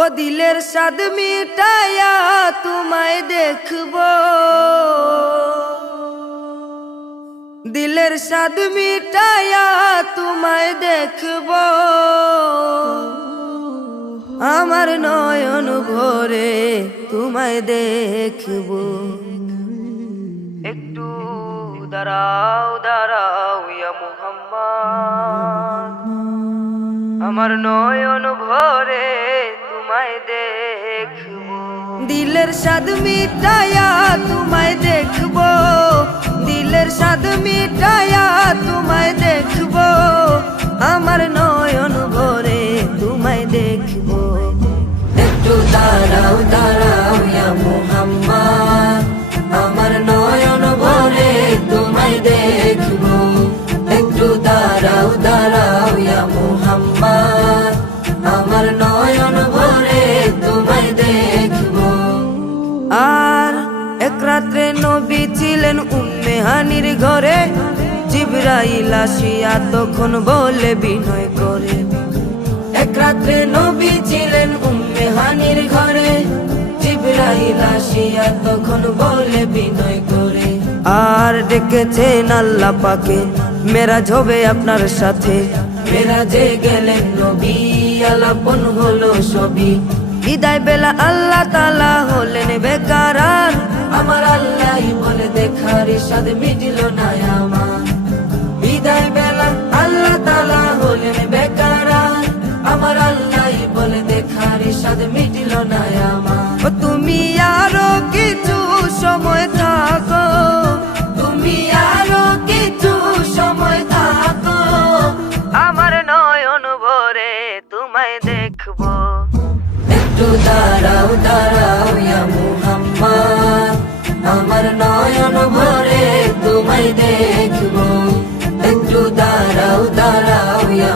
ও দিলের স্বাদ মিটায়া তোমায় দেখব। দিলের স্বাদ মিটায়া তোমায় দেখব। আমার নয়ন ভরে তোমায় দেখব। একটু দাঁড়াও দাঁড়াও ইয়া মুহাম্মদ। আমার নয়ন ভরে তোমায় দেখব। দিলের স্বাদ মিটায়া তোমায় দেখব। দিলের স্বাদ মিটায়া তোমায় দেখব। আমার নয়ন ভরে তোমায় দেখব। একটু দাঁড়াও দাঁড়াও। ছিলেন উম্মে হানির ঘরে। জিবরাইল আসিয়া তখন বলে, বিনয় করে। এক রাত্রে নবী ছিলেন উম্মে হানির ঘরে। জিবরাইল আসিয়া তখন বলে, বিনয় করে। আর ডেকেছেন আল্লাহ পাকে মেরা ঝবে আপনার সাথে। মেরা যে গেলেন নবী, আলাপন হলো সবই। বিদায় বেলা আল্লাহ তালা হলেন বেকার আমার আল্লাহ বলে দেখার সাদ মিটিল না আমার। বিদায় বেলা আল্লাহ তালা হলেন বেকার। আমার আল্লাহ বলে দেখার সাদ মিটিল না আমার। তুমি আরও কিছু সময় থাকো। তুমি আরও কিছু সময় থাকো। আমার নয়ন ভরে তোমায় দেখব। একটু দাঁড়াও দাঁড়াও। তোমায় দেখব। একটু দাঁড়াও দাঁড়াও ইয়া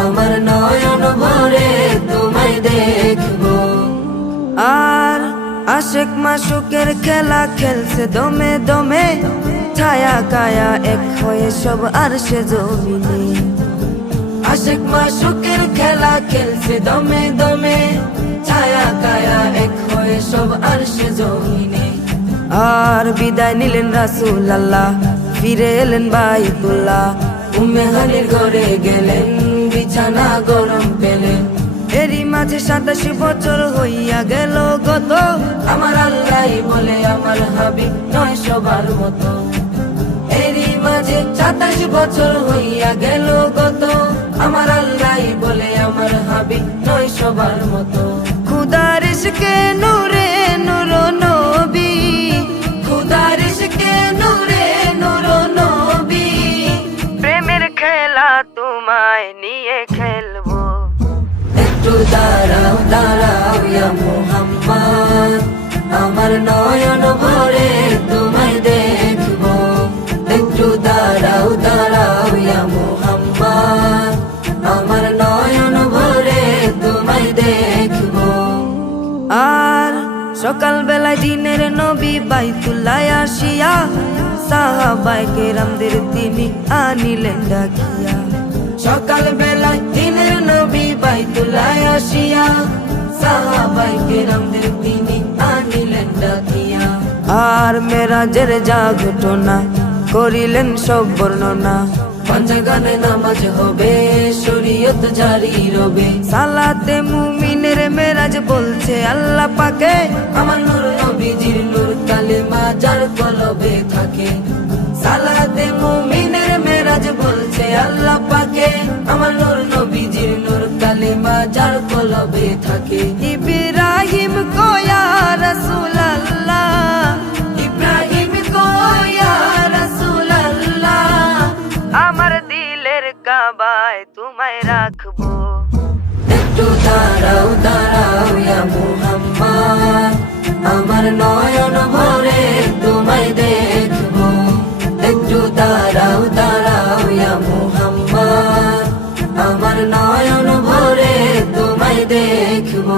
আমার নয়ন ভরে তোমায় দেখব। আর আশেক মাসুকের খেলা খেলছে দমে দমে। ছায়া কায়া এক হয়ে সব আর সে জমিনে। আশেক মাসুকের খেলা খেলছে দমে দমে। ছায়া কায়া এক হয়ে সব আর সে জমিনে। আর বিদায় নিলেন রাসুল আল্লাহ ফিরে এলেন বাইতুল্লাহ। উম্মে হানির ঘরে গেলেন, বিছানা গরম পেলেন এরই মাঝে সাতাশি বছর হইয়া গেল গত। আমার আল্লাহ বলে আমার হাবিব নয় সবার মতো। এরই মাঝে সাতাশ বছর হইয়া গেল গত। আমার আল্লাহ বলে আমার হাবি নয় সবার মতো। খুদার নূরে নূর তোমায় নিয়ে খেলব। একটু দাঁড়াও দাঁড়াও ইয়া মুহাম্মদ। আমার নয়ন ভরে তোমায় দেখব। একটু দাঁড়াও দাঁড়াও ইয়া মুহাম্মদ। আমার নয়ন ভরে তোমায় দেখব। আর সকাল বেলায় দিনের নবী বাইতুল্লাহ আসিয়া সাহাবাই কেরামদের তিনি আনিলেন ডাকিয়া। সকাল বেলায় দিনের নবী বাইতুল্লাহ আসিয়া সাহাবাই কেরামদের তিনি আনিলেন ডাকিয়া। আর মেরাজের যা ঘটনা করিলেন সব বর্ণনা। পঞ্চগানে নামাজ হবে, শরীয়ত জারি রবে। সালাতে মুমিনের মেরাজ বলছে আল্লাহ পাকে কলবে থাকে। ইব্রাহিম রাসূল ইব্রাহিম আমার দিলের কাবায় তোমায় রাখব। একটু দাঁড়াও দাঁড়াও ইয়া আমার নয়ন ভরে তোমায় দেখব। একটু দাঁড়াও দাঁড়াও ইয়া আমার নয়ন দেখব।